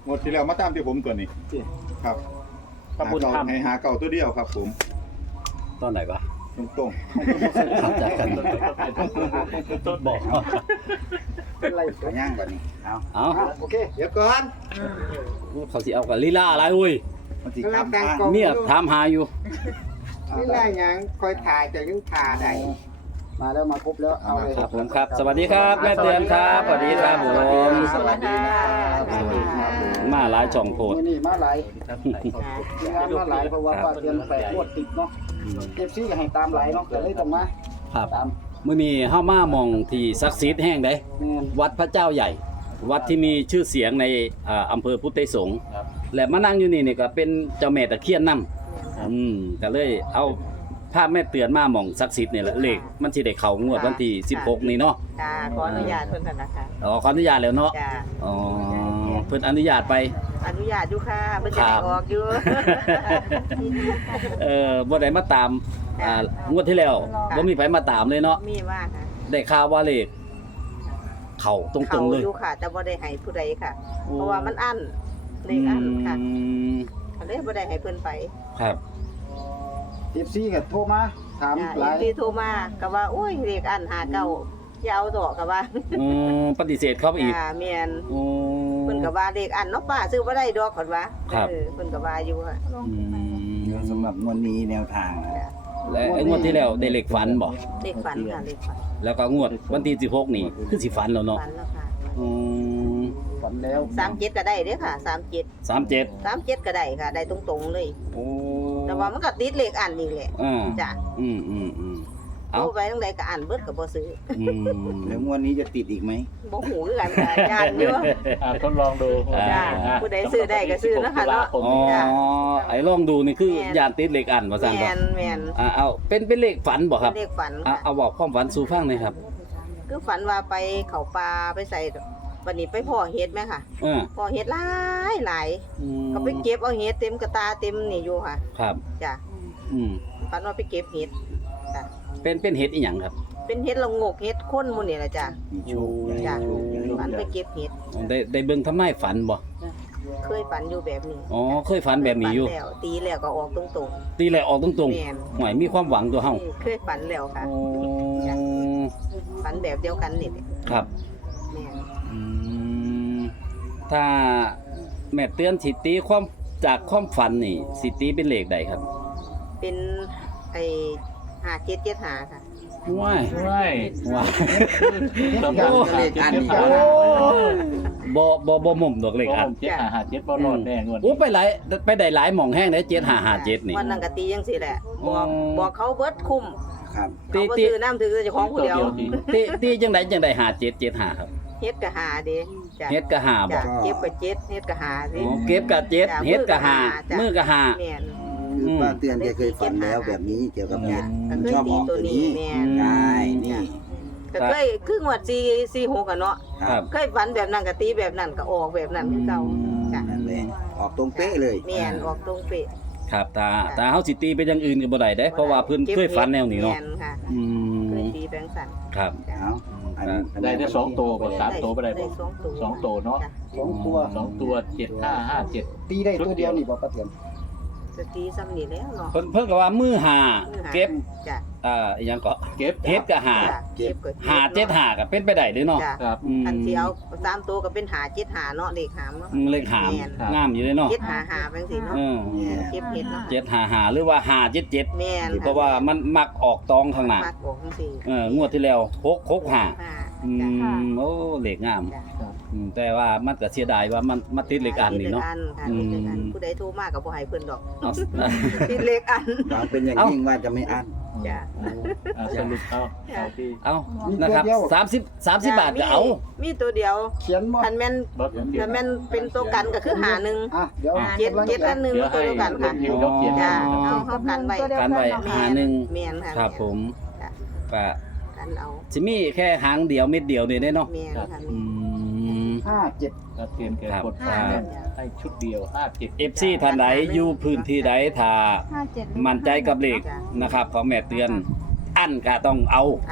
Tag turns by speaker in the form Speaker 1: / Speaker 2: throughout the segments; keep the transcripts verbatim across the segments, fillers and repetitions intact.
Speaker 1: หมดที่แล้วมาตามที่ผมตัวนี้ครับ
Speaker 2: พระบุญธรรม
Speaker 1: ให้หาเก่าตัวเดียวครับผม
Speaker 3: ตอนไหนวะ
Speaker 1: ตรงตรง
Speaker 3: เข้าใจกัน
Speaker 2: ต้นบอก
Speaker 4: เป็นไร
Speaker 1: ๆย่างกว่านี้เอา
Speaker 3: เอา
Speaker 4: โอเค
Speaker 1: เดี๋ยวก่อน
Speaker 3: เขาสิเอากับลีลาอะไรอุ้ย
Speaker 1: มันสิครับทาง
Speaker 3: เมียถามหาอยู่
Speaker 4: นี่แหละยังคอยถ่ายแต่ยังถ่ายได้มาแล้วมาครบแล้วเอาเลย
Speaker 3: ครับผมครับ สวัสดีครับแม่เตือนครับสวัสดีครับผม
Speaker 1: สวัสดีครับ
Speaker 3: มาหลายจ่องโพด
Speaker 4: นี่นี่มาหลายงานมาหลายเพราะว่าป้าเตือนแปดงวดติดเนาะเก็บซี่ก็ให้ตามหลายเนาะก็เลยต้องมา
Speaker 3: ครับ
Speaker 4: ตาม
Speaker 3: มื้อนี้เฮามามองที่ศักดิ์สิทธิ์แห่งใด
Speaker 4: แม่น
Speaker 3: วัดพระเจ้าใหญ่ วัดที่มีชื่อเสียงในอ่าอำเภอพุทธไทยสงฆ์และมานั่งอยู่นี่นี่ก็เป็นเจ้าแม่ตะเคียนนำอืมก็เลยเอาภาพแม่เตือนมาหม่องศักดิ์สิทธิ์นี่แหละเลขมันสิได้เข้างวดวันที่สิบหกนี่เนาะ
Speaker 5: จ้าขออนุญาตเพิ่นกันนะคะ
Speaker 3: อ๋อขออนุญาตแล้วเนาะ
Speaker 5: จ้า
Speaker 3: อ๋อเพิ่นอนุญาตไป
Speaker 5: อนุญาตอยู่ค่ะเพิ่นจะ
Speaker 3: ครั
Speaker 5: ให้
Speaker 3: บ
Speaker 5: ออกอยู่
Speaker 3: เอ่อบ่ได้มาตามอ่างวดที่แล้วบ่มีไผมาตามเลยเนาะ
Speaker 5: มีมากค่ะ
Speaker 3: ได้ข่าวว่าเลขเข้าตรงๆเลย
Speaker 5: ขาอยู่ค่ะ แต่บ่ได้ให้ผู้ใดค่ะ เพราะว่ามันอั้นเลขอั้นค่ะ
Speaker 3: อืม
Speaker 5: ก็เลยบ่ได้ให้เพิ่นไป
Speaker 3: ครับ
Speaker 4: เก็บซี่ก็โทรมาถาม
Speaker 5: จ้า
Speaker 4: หลาย
Speaker 5: ที่โทรมาก็ว่าโอ้ยเลขอั้นหาเก้าอย่าเอาดอกก็ว่า
Speaker 3: อืมปฏิเสธเข้าไปอีก
Speaker 5: จ้าแม่น
Speaker 3: อืม
Speaker 5: เพิ่นก็ว่าเลขอั้นเนาะป้าซื้อบ่ได้ดอกก่อนว่า
Speaker 3: ครับ
Speaker 5: เออเพิ่นก็ว่าอยู่ค่ะ
Speaker 3: อืม
Speaker 1: สำหรับวันนี้แนวทาง
Speaker 3: และไอ้งวดที่แล้วได้เลขฝันบ่
Speaker 5: เลขฝันค่ะเลขฝัน
Speaker 3: แล้วก็งวดวันที่สิบหกนี่คือสิฝันแล้วเนาะ
Speaker 5: ฝันแล้วค่ะ
Speaker 3: อืม
Speaker 4: ฝันแล้ว
Speaker 5: สามเจ็ดก็ได้เด้อค่ะสามเจ็ด
Speaker 3: สามเจ็ด
Speaker 5: สามเจ็ดก็ได้ค่ะ ได้ตรงๆเลย
Speaker 3: โอ้
Speaker 5: แต่ว่ามันก็ติดเลขอันนี่แหละ
Speaker 3: อ่า
Speaker 5: จ้ะ
Speaker 3: อืมอืมอืมเอา
Speaker 5: เอาไปทั้งใดก็อ่านเบิดก็บ่ซื้อ
Speaker 3: อืม
Speaker 1: แล้วงวดนี้จะติดอีกไหม
Speaker 5: บ่หูคือกันค่ะยานอยู่
Speaker 2: อ่าทดลองดู
Speaker 5: จ้ะผู้ใดซื้อได้ก็ซื้อนะคะเนาะ
Speaker 2: ผม
Speaker 3: อ๋อ
Speaker 5: จ้ะ
Speaker 3: ไอ้ลองดูนี่คือ
Speaker 5: แม่น
Speaker 3: ยานติดเลขอันว่าซั่น
Speaker 5: แม่
Speaker 3: บ่
Speaker 5: นแม่น
Speaker 3: อ่าเอาเป็นเป็นเลขฝันบ่ครับ
Speaker 5: เลขฝัน
Speaker 3: อ่ะ
Speaker 5: ค่ะ
Speaker 3: เอาบอกความฝันสู่ฟังหน่อยครับ
Speaker 5: คือฝันว่าไปเขาปลาไปใส่วันนี้ไปพ่อเฮ็ดไหมค่ะ
Speaker 3: เออ
Speaker 5: พ่อเฮ็ดหลายหลาย
Speaker 3: อืม
Speaker 5: ก็ไปเก็บเอาเฮ็ดเต็มกระตาเต็มนี่อยู่ค่ะ
Speaker 3: ครับ
Speaker 5: จ้ะ
Speaker 3: อืม
Speaker 5: ฝันว่าไปเก็บเฮ็ดจ้ะ
Speaker 3: เป็นเป็นเห็ดอีหยังครับ
Speaker 5: เป็นเฮ็ดละโงกเฮ็ดข้นหมู่นี่แหละจ้ะ
Speaker 1: มีโชคใหญ่
Speaker 5: จ้ะ
Speaker 1: โชคใหญ่
Speaker 5: ฝันไปเก็บเฮ็ด
Speaker 3: ได้ได้เบิ่งทำนายฝันบ่
Speaker 5: เคยฝันอยู่แบบนี้
Speaker 3: อ๋อเคยฝันแบบนี้อยู่
Speaker 5: ฝัแล้วตีแล้วก็ออกตรง
Speaker 3: ตีแหละออกตรง
Speaker 5: แม่น
Speaker 3: ๆหมายมีความหวังตัวเฮา
Speaker 5: ๆเคยฝันแล้วค่ะ
Speaker 3: โอ้
Speaker 5: ฝันแบบเดียวกันนี่แหละ
Speaker 3: ครับ
Speaker 5: แม่น
Speaker 3: อืมถ้าแม่เตือนสิตีความจากความฝันนี่สิตีเป็นเลขใดครับ
Speaker 5: เป็นไอ้หาเจ็ดเจ็ดหาค่ะ
Speaker 3: ว้าย
Speaker 2: ไม่
Speaker 3: ว้าย
Speaker 2: ต้อง
Speaker 1: โอ้เลขอันนี้
Speaker 2: โอ้
Speaker 3: บ่บ่บ่หม่อมดอกเลขอัน
Speaker 2: เจ็ดหาหาเจ็ดบอลรอดแน่งวด
Speaker 3: โอ้ไปหลายไปได้หลายหม่องแห้งได้เจ็ดห้าห้าเจ็ดนี่
Speaker 5: วันนั้นก็ตีจังซี่แหละ
Speaker 3: อ๋
Speaker 5: บ
Speaker 3: อ
Speaker 5: อกบอกเขาเบิดคุ้ม
Speaker 1: ครับ
Speaker 3: ตี
Speaker 5: เขาบ่
Speaker 3: ตี
Speaker 5: ซื้อน้ำถือเจ้าของผู้เดียว
Speaker 3: ตีตีจังไดจังไดห้าเจ็ดเจ็ดห้าครับ
Speaker 5: เฮ็ดก็หาเด้จ้ะ
Speaker 3: เฮ็ดก็ห้าบ่
Speaker 5: จ้ะเก็บก็เจ็ดเฮ็ดก็หาสิ
Speaker 3: อ๋อเก็บก็เจ็ด
Speaker 5: จ้ะ
Speaker 3: เฮ็ดก็ห้า
Speaker 5: จ้ะ
Speaker 3: มือก็ห้า
Speaker 5: แม่น
Speaker 1: คือป้าเตือนแกเคยฝันแล้วแบบนี้เกี่ยวกับเห็ด
Speaker 5: ก็
Speaker 1: มัน
Speaker 5: เคย
Speaker 1: ชอบ
Speaker 5: ตี
Speaker 1: ออก
Speaker 5: ตั
Speaker 1: ตัว ว
Speaker 5: นี้
Speaker 1: นี้
Speaker 5: แม่
Speaker 3: อื
Speaker 5: น
Speaker 3: ม
Speaker 1: ใช่นี่
Speaker 5: ก็เคยคืองวดสี่ สี่หกอ่ะเนาะ
Speaker 3: ครับ
Speaker 5: เคยฝันแบบนั้นก็ตีแบบนั้นก็ออกแบบนั้นคือเก่าจ้ะ
Speaker 1: นั่นแหละออกตรงเป๊ะเลย
Speaker 5: แม่นออกตรงเป๊ะ
Speaker 3: ครับตาตาเฮาสิตีเป็นอย่างอื่นก็บ่ได้เด้เพราะว่าเพิ่นเคยฝันแนวนี้เนาะ
Speaker 5: แม่นค่ะ
Speaker 3: อื
Speaker 5: เคย
Speaker 3: ม
Speaker 5: ตีแบงสัน
Speaker 3: ครับ
Speaker 1: เอาอัน
Speaker 2: ได้ได้สองตัวบ่สามตัวบ่ได้บ่
Speaker 5: ได้สองตัว
Speaker 2: สองตัวเนาะ
Speaker 5: จ้
Speaker 4: สองตัว
Speaker 2: สองตัวเจ็ดห้าห้าเจ็ด
Speaker 4: ตีได้ตัวเดียวนี่บ่ป้าเตือน
Speaker 5: สตีซ้ำนี่แล้วเนาะ
Speaker 3: เพิ่นเพิ่นก็ว่ามือหา
Speaker 5: มือหา
Speaker 3: เก็บ
Speaker 5: จ้ะ
Speaker 3: อ่าอีหยังก็
Speaker 2: เก็บ
Speaker 3: เฮ็ดก็หา
Speaker 5: จ้ะเก็บก็
Speaker 3: หาเจ็ดหาก็เป็นไปได้เด้เนาะ
Speaker 5: จ้ะ
Speaker 2: ครับ
Speaker 3: อืม
Speaker 5: อันที่เอาสามตัวก็เป็นหาเจ็ดหาเนาะเลขหามเนาะ
Speaker 3: อืมเลขหาม
Speaker 5: แม่น
Speaker 3: งามอยู่เด้เนาะ
Speaker 5: เจ็ดหาหาแบงสิเนาะ
Speaker 3: เออ
Speaker 5: เก็บเห็ดเนาะ
Speaker 3: เจ็ดหาหาหรือว่าหาเจ็ดเจ็ด
Speaker 5: แม่น
Speaker 3: เพราะว่ามันมักออกตองข้างหน้า
Speaker 5: มักออกจังซี่
Speaker 3: เอองวดที่แล้วหกหกห้า
Speaker 5: ห้า
Speaker 3: อื
Speaker 5: จ้ะ
Speaker 3: มโอ้เลขงาม
Speaker 5: จ้ะ
Speaker 3: อืมแต่ว่ามันก็เสียดายว่ามันมาติดเลขอันนี่เนาะ
Speaker 5: ติดเลขอันค่ะติดเลขอัน
Speaker 3: อืม
Speaker 5: ผู้ใดโทรมาก็บ่ให้เพิ่นดอก
Speaker 3: เอา
Speaker 5: ติดเลขอัน
Speaker 1: หวังเป็นอย่างยิ่งว่าจะไม่อั้น
Speaker 5: จ้ะ
Speaker 2: อ่าสรุปเอาเอาที่
Speaker 3: เอานะครับสามสิบ สามสิบบาทก็เอา
Speaker 5: มีตัวเดียว
Speaker 4: เขียนบ่
Speaker 5: คันแม่น
Speaker 2: รถเขีย
Speaker 5: คันแม่นเป็นตัวกันก็คือหาหนึ่ง
Speaker 4: อ่ะเดี๋ยว
Speaker 5: เจ็ด
Speaker 4: กำลัง
Speaker 5: เจ็ดและหนึ่ง
Speaker 2: เดี๋ยว
Speaker 5: ตัว
Speaker 2: ให้
Speaker 5: เดียวกันค่ะ
Speaker 2: เดี๋ยวเขียน
Speaker 5: จ้ะเอาเข้ากันไว้
Speaker 3: กันไว้หาหนึ่ง
Speaker 5: แม่นค่ะ
Speaker 3: ครับผม
Speaker 5: จ้ะ
Speaker 3: ก็
Speaker 5: กันเอา
Speaker 3: สิมีแค่หางเดียวเม็ดเดียวนี่เด้เนาะ
Speaker 5: แม่นค่ะ
Speaker 3: อืม
Speaker 4: ห้าเจ็ด
Speaker 2: ครับเขียนแก
Speaker 3: ครับ
Speaker 2: กดมาให้ชุดเดียวห้าเจ็ด
Speaker 3: เอฟซีท่านใดอยู่พื้นที่ใดถ้า
Speaker 6: ห้าเจ็ด
Speaker 3: มั่นใจกับเลขนะครับของแม่เตือน อันก็ต้องเอา
Speaker 5: อันก็เอา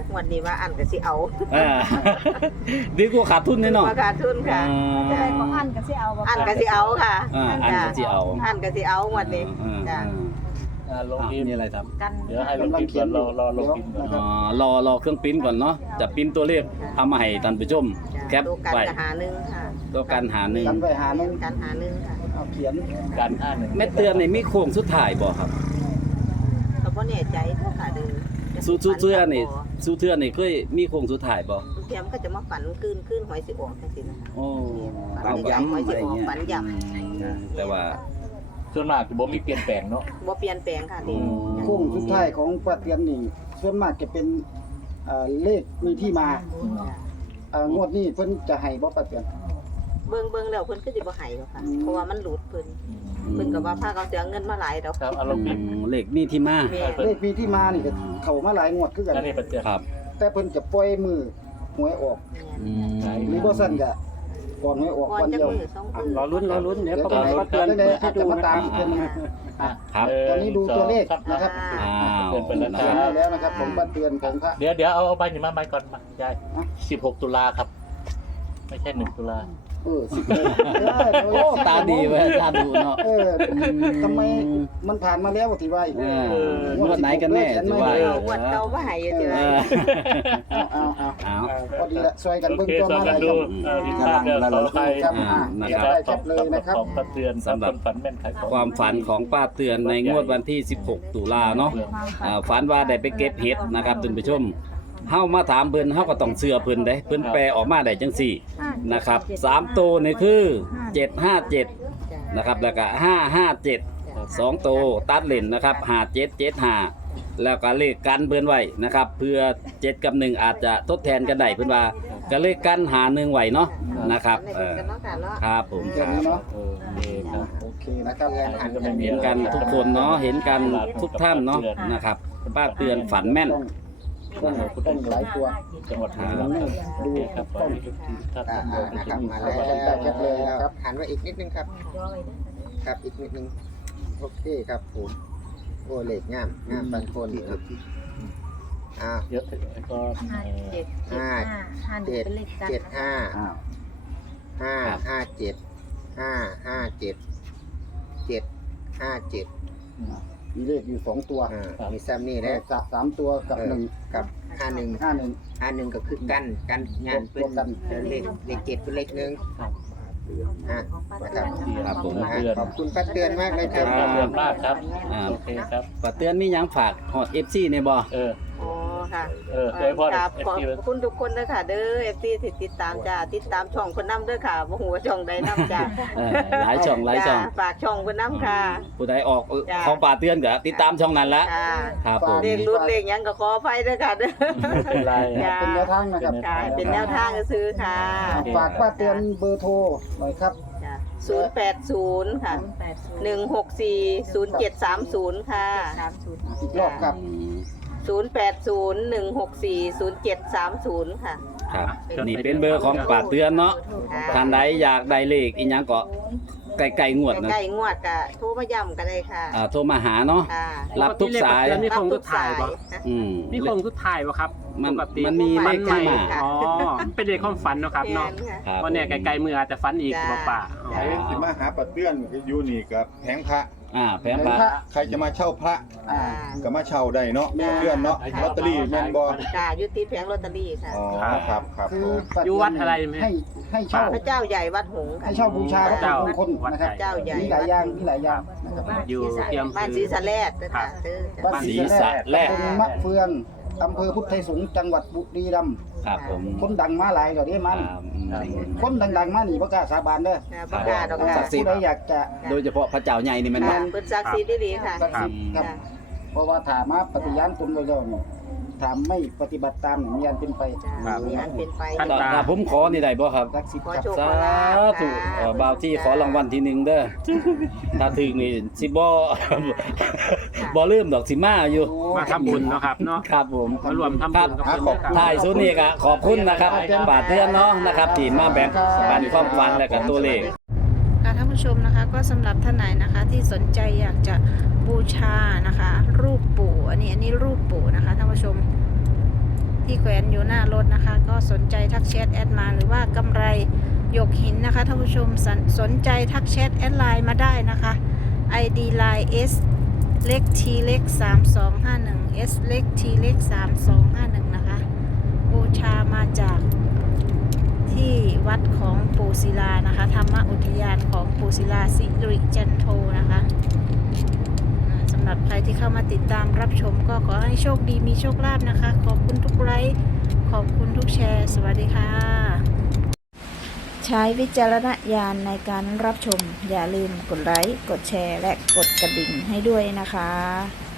Speaker 5: งวันนี้ว่าอันก็สิเอา
Speaker 3: อ่าดีกว่าขาดทุนแน่นอน
Speaker 5: ราคาทุนค่ะ
Speaker 6: จะได้ของอันก็สิเอาบ่
Speaker 5: อันก็สิเอาค่ะ
Speaker 3: อ่าอันก็สิเอา
Speaker 5: อันก็สิเอางวันนี้
Speaker 3: อืม
Speaker 5: จ้ะ
Speaker 2: อ่าลง
Speaker 3: อ่ะ
Speaker 2: พิมพ์
Speaker 3: มีอะไรครับ
Speaker 6: กัน
Speaker 2: เดี๋ยวให้ลงพิมพ์ก่อนรอรอลงพิมพ์ก่อน
Speaker 3: อ๋อรอรอเครื่องปริ้นก่อนเนาะจะปริ้นตัวเลขเอามาให้ท่านผู้ชมแคป
Speaker 5: ตัวกัน
Speaker 3: ไว้
Speaker 5: จะหาหนึ่งค่ะ
Speaker 3: ตัวการหาหนึ่ง
Speaker 4: กันไปหาหนึง
Speaker 5: กันหาหนึ่งค่ะ
Speaker 4: เอาเขียน
Speaker 2: การห้าหนึ่ง
Speaker 3: แม่เตือนนี่มีโค้งสุดท้ายบ่ครับ
Speaker 5: ก็บ่แน่ใจเท่าค่ะเด้อ
Speaker 3: สู้สู้เทื่อนี่สู้เทื่อนี่เคยมีโค้งสุดท้ายบ่
Speaker 5: เทียมก็จะมาฝันคืนคืนหอยสิออกจังซี่นะคะ
Speaker 3: โอ้
Speaker 5: ฝัน
Speaker 1: เอา
Speaker 5: ย้ำหอย
Speaker 1: ย้ำ
Speaker 5: สิ
Speaker 1: อะไร
Speaker 5: ออก
Speaker 1: เงี้ย
Speaker 5: ฝันย้
Speaker 3: อืมแต่ว่า
Speaker 2: ส่วนมากจะบ่มีเปลี่ยนแปลงเนาะ
Speaker 5: ำบ่เปลี่ยนแปลงค่ะนี่
Speaker 3: อืม
Speaker 4: โค้งสุดท้ายของป้าเตียนนี่ส่วนมากจะเป็นเอ่อเลขมีที่มาเอ่องวดนี้เพิ่นจะให้บ่ป้าเตียน
Speaker 5: เบิ่งเบิ่งแล้วเพิ่นก็สิบ่ให้หรอกค่ะ
Speaker 4: อืม
Speaker 5: เพราะว่ามันหลุดเพิ่นเพิ่นก็ว่าพาเขาเสียเงินมาหลายดอก
Speaker 2: ครับเอาลงพิมพ์
Speaker 3: อืมเลขนี่ที่มา
Speaker 5: แม่
Speaker 4: เลขมีที่มานี่ก็เข้ามาหลายงวดคือกัน
Speaker 2: อันนี้ประเตือน
Speaker 3: ครับ
Speaker 4: แต่เพิ่นจะปล่อยมือหวยออก
Speaker 3: อืม
Speaker 4: หรือบ่ซั่นก็ก่อนหวยออก
Speaker 5: ก่อน
Speaker 4: วัน
Speaker 5: จะ
Speaker 4: เดียว
Speaker 5: มือสองมือ
Speaker 7: รอลุ้นรอลุ้นเดี๋ยว
Speaker 4: เดี๋ยว
Speaker 7: เขา
Speaker 4: ตอน
Speaker 7: มา
Speaker 4: ไหน
Speaker 7: ประเตือน
Speaker 4: เดี๋ยวอาจจะมาตาม
Speaker 3: อ่า
Speaker 4: เพิ่นนะ
Speaker 2: อ่ะ
Speaker 3: ครับ
Speaker 2: หง
Speaker 4: ตอนนี้ดูตัวเลข
Speaker 2: สอง
Speaker 4: นะครับ
Speaker 3: อ้าว
Speaker 2: เตือนไปแล้ว
Speaker 3: นะ
Speaker 2: ค
Speaker 3: ค
Speaker 2: รั
Speaker 3: รั
Speaker 2: บบ
Speaker 4: ได้แล้วนะครับผมป้าเตือนของพระ
Speaker 2: เดี๋ยวเดี๋ยวเอาเอาใบหนึ่งมาใบก่อนมายาย
Speaker 4: อ่ะ
Speaker 2: สิบหกตุลาครับ ไม่ใช่หนึ่งตุลา
Speaker 4: เออสิบเออเอ
Speaker 3: โอ้
Speaker 4: อ
Speaker 3: ตาดีเว้ยตาดูเนาะ
Speaker 4: เออทำไมมันผ่านมาแล้วที่ว่าอีก
Speaker 3: เอองวดไหนกันแน่ที่ว่า
Speaker 5: เอางวดเก่ามาให้อยู่ติ
Speaker 3: เอ
Speaker 5: ว่า
Speaker 3: อ
Speaker 4: เอาเอาเอา
Speaker 3: เอา
Speaker 4: พอดีละช่วยกัน
Speaker 2: โอ
Speaker 4: เบิ่ง
Speaker 2: เค
Speaker 4: ตัว
Speaker 2: สอ
Speaker 4: มาน ห
Speaker 2: กั
Speaker 4: ลาน ย
Speaker 2: ดู
Speaker 4: ครับ
Speaker 2: เอ่อที่ทราบเรื่องต่อไป
Speaker 4: ครับ
Speaker 3: อ่า
Speaker 4: อ่า
Speaker 3: นะครับ
Speaker 4: ได้ครับเลยนะครับ
Speaker 2: ของประเตือนครับคนฝันแม่นขายของ
Speaker 3: ความฝันของป้าเตือนในงวดวันที่ สิบหก ตุลาเนาะอ่าฝันว่าได้ไปเก็บเห็ดนะครับท่านผู้ชมเฮามาถามเพิ่นเฮาก็ต้องเชื่อเพิ่นเด้เพิ่นแปลออกมาได้จังซี่นะครับสามตัวนี่คือเจ็ดห้าเจ็ดนะครับแล้วก็ห้าห้าเจ็ดสองตัวตัดเล่นนะครับห้าเจ็ดเจ็ดห้าแล้วก็เลขกันเพิ่นไว้นะครับเพื่อเจ็ดกับหนึ่งอาจจะทดแทนกันได้เพิ่นว่าก็เลขกันหาหนึ่งไว้เนาะนะครับเออ
Speaker 5: กันเนาะค่ะเนาะ
Speaker 3: ครับผมค
Speaker 4: แค่
Speaker 3: รับ
Speaker 4: นี้เนาะ
Speaker 2: โอเคครับ
Speaker 4: โอเคนะครับ
Speaker 3: เห็นกันทุกคนเนาะเห็นกันทุกท่านเนาะนะครับป้าเตือนฝันแม่น
Speaker 4: ต้องต้องต้องหลายตัว
Speaker 2: จังหวัด
Speaker 3: ครับ
Speaker 2: บุรีรัมย์ครับโอเคครับขอให้ทุกทีทุกท่าน
Speaker 8: อ่าๆนะครับมา
Speaker 4: แล้
Speaker 8: แล้ว ว
Speaker 4: ก็แคปเลยนะครับ
Speaker 8: หันมาอีกนิดนึงครับ ครับอีกนิดนึงโอเคครับผมโอ้เหล็กงามงามปันคนครับอ่า
Speaker 2: เยอะแล้วก็เอ่อ
Speaker 6: เจ็ด
Speaker 8: ห้า
Speaker 6: ห้า
Speaker 8: เจ็ด
Speaker 6: เป็นเลขกัน
Speaker 8: เจ็ดห้า
Speaker 4: อ้าว
Speaker 8: ห้าห้าเจ็ดห้าห้าเจ็ดเจ็ดห้าเจ็ด
Speaker 4: มีเลขอยู่สองตัว
Speaker 8: อ่ามีซ้ำนี่
Speaker 4: แล้
Speaker 8: นะ
Speaker 4: วสะสามตัวกับหนึ่ง
Speaker 8: กับห้าหนึ่ง
Speaker 4: ห้าหนึ่ง
Speaker 8: ห้าหนึ่งก็คือกันกันงานเป็น
Speaker 4: กัน
Speaker 8: เป็นเลขเลขเจ็ดเป็นเลขหนึ่งอ่ะนะครับ
Speaker 3: ครับผม
Speaker 8: อ่ะขอบคุณป้าเตือนมากเลยค
Speaker 2: เตื
Speaker 8: รั
Speaker 2: อบ นเตือนมากครับ
Speaker 3: อ่า
Speaker 2: โอเคครับ
Speaker 3: ป้าเตือนมีหยังฝากฮอด เอฟ ซี ในบ่
Speaker 2: เออ
Speaker 5: อ๋อค่ะ
Speaker 2: เออโดยเฉพาะ
Speaker 5: ครับ
Speaker 2: เอฟ
Speaker 5: ขอบ
Speaker 2: ซี
Speaker 5: คุณทุกคนด้วยค่ะเด้อ เอฟ ซี ที่ติดตามจ้าติดตามช่องคนนำด้วยค่ะบ่ฮู้ว่าช่องใดนำจ้า
Speaker 3: เออหลายช่องหลายช่อง
Speaker 5: จ้ฝากช่องคนนำค่ะ
Speaker 3: ผู้ใดออก
Speaker 5: จ้ะ
Speaker 3: ของป้าเตือนก็ติดตามช่องนั้นละ
Speaker 5: ค่ะ
Speaker 3: ครับผม
Speaker 5: เลขรุ่นเลขหยังก็ขออภัยด้วยค่ะเด้อ
Speaker 2: ไม่เป็นไร
Speaker 5: จ้ะ
Speaker 4: เป็นแนวทางนะครับ
Speaker 5: ค่ะเป็นแนวทางซื้อค่ะ
Speaker 4: ฝากป้าเตือนเบอร์โทรหน่อยครับ
Speaker 5: จ้ะศูนย์แปดศูนย์ค่ะ
Speaker 6: แปดศูนย์
Speaker 5: หนึ่งหกสี่ศูนย์เจ็ดสามศูนย์ค่ะ
Speaker 6: สามศูนย์
Speaker 4: อีกรอบครับ
Speaker 5: ศูนย์แปดศูนย์หนึ่งหกสี่ศูนย์เจ็ดสามศูนย์ค่ะ
Speaker 3: ครับนี่เป็นเบอร์ของป้าเตือนเนาะ
Speaker 5: ค่ะ
Speaker 3: ท่านใดอยากได้เลขอีหยังก็ไกลๆงวดนะ
Speaker 5: ใกล้ๆงวดก็โทรมาย้ำกันได้ค่ะ
Speaker 3: อ่าโทรมาหาเนาะ
Speaker 5: ค่ะ
Speaker 3: รับทุกสาย
Speaker 7: แล้วมีโครงทุกถ่ายบ่
Speaker 5: นะ
Speaker 3: อืม
Speaker 7: มีโครงทุกถ่ายบ่ครับ
Speaker 3: มัน
Speaker 7: ปกติ
Speaker 3: มันมีเลขขึ้นมา
Speaker 7: อ๋อเป็นเลขความฝันเนาะครับเนาะ
Speaker 5: แม่ค่ะ
Speaker 3: ครับ
Speaker 7: วันเนี้ยไกลๆมืออาจจะฝันอีก
Speaker 5: จ้ะ
Speaker 7: บ่ป่าอ๋อ
Speaker 5: จ้ะ
Speaker 9: ใครสิมาหาปัดเตื้อนก็อยู่นี่กับแผงพระ
Speaker 3: อ่าแผงพระ
Speaker 9: ใครจะมาเช่าพระ
Speaker 4: อ่า
Speaker 9: ก็มาเช่าได้เนาะปัดเตื้อนเนาะลอตเตอรี่แม่นบ่
Speaker 5: ค่ะอยุติแผงลอตเตอรี่ค่ะ
Speaker 9: อ๋อครับครับ
Speaker 4: คือ
Speaker 9: ผม
Speaker 7: อยู่วัดอะไรไหม
Speaker 4: ให้ให้เช่า
Speaker 5: พระเจ้าใหญ่วัดหงส์ค่ะ
Speaker 4: ให้เช่าบูชาพระเจ้ามงคลนะครับ
Speaker 5: เจ้าใหญ่
Speaker 4: มีหลายอย่างมีหลายอย่างนะครับ
Speaker 7: อยู่เตรียม
Speaker 5: บ้านศรีสะแลดนะ
Speaker 7: ครั
Speaker 5: คะ
Speaker 7: บ
Speaker 5: เด้อ
Speaker 4: บ้าน
Speaker 5: จ้ะ
Speaker 4: ศรี
Speaker 3: ศรีสะแลด
Speaker 4: ตำบลมะเฟืองอำเภอพุทธไทยสงฆ์จังหวัดบุรีรัมย์
Speaker 3: ครับผม
Speaker 4: คนดังมาหลายก็ได้มัน
Speaker 3: อ่าอืม
Speaker 4: คนดังๆมานี่บ่กล้าสาบานเด้อ
Speaker 5: ค่ะประกาศออก
Speaker 4: อ่า
Speaker 5: มา
Speaker 4: ผู้ใดอยากจะ
Speaker 3: โดยเฉพาะพระเจ้าใหญ่นี่แมันบ่
Speaker 5: ค่ะเปิดศักดิ์ศรีดีๆค่ะ
Speaker 4: ศักดิ์สิทธิ์ครับ
Speaker 5: ค่ะ
Speaker 4: เพราะว่าถามมาปฏิญาณตนไว้แล้วเนี่ยถามไม่ปฏิบัติตามเนี่ยมีอันเป็นไป
Speaker 5: จ้ะมีอันเป็นไป
Speaker 7: ท่าน
Speaker 3: ถ้าผมขอนี่ได้บ่ครับ
Speaker 4: ศักดิ์สิทธิ์
Speaker 5: ขอ
Speaker 4: ครับ
Speaker 5: โชค
Speaker 3: สา
Speaker 5: ขอลาภ
Speaker 3: ธุ
Speaker 5: ค่ะ
Speaker 3: เอ่อบ่าวที่ขอรางวัลที่หนึ่งเด้อ ถ้าถึงนี่สิบ่ บ่ลืมดอกสิมาอยู่
Speaker 7: มาทำบุญเนาะครับเนาะ
Speaker 3: ครับผม
Speaker 7: มารวมทำบุญกับ
Speaker 9: ครับ
Speaker 7: เพิ่น
Speaker 9: ขอบคุณ
Speaker 3: ท้ายสุดนี่ก็ขอบคุณนะครับป่าเตือนเนาะนะครับที่มาแบ่งปันความฝันและก็ตัวเลข
Speaker 6: ค่ะท่านผู้ชมนะคะก็สำหรับท่านไหนนะคะที่สนใจอยากจะบูชานะคะ รูปปู่อันนี้อันนี้รูปปู่นะคะท่านผู้ชมที่แขวนอยู่หน้ารถนะคะ ก็สนใจทักแชทแอดมาหรือว่ากำไรหยกหินนะคะท่านผู้ชมสนสนใจทักแชทแอดไลน์มาได้นะคะ ไอ ดี ไลน์ S เล็ก T เล็กสามสองห้าหนึ่ง S เล็ก T เล็กสามสองห้าหนึ่งนะคะบูชามาจากที่วัดของปูศิลานะคะธรรมอุทยานของปูศิลาสิริจันโทนะคะอ่าสำหรับใครที่เข้ามาติดตามรับชมก็ขอให้โชคดีมีโชคลาภนะคะ ขอบคุณทุกไลค์ขอบคุณทุกแชร์ สวัสดีค่ะ ใช้วิจารณญาณในการรับชมอย่าลืมกดไลค์กดแชร์และกดกระดิ่งให้ด้วยนะคะ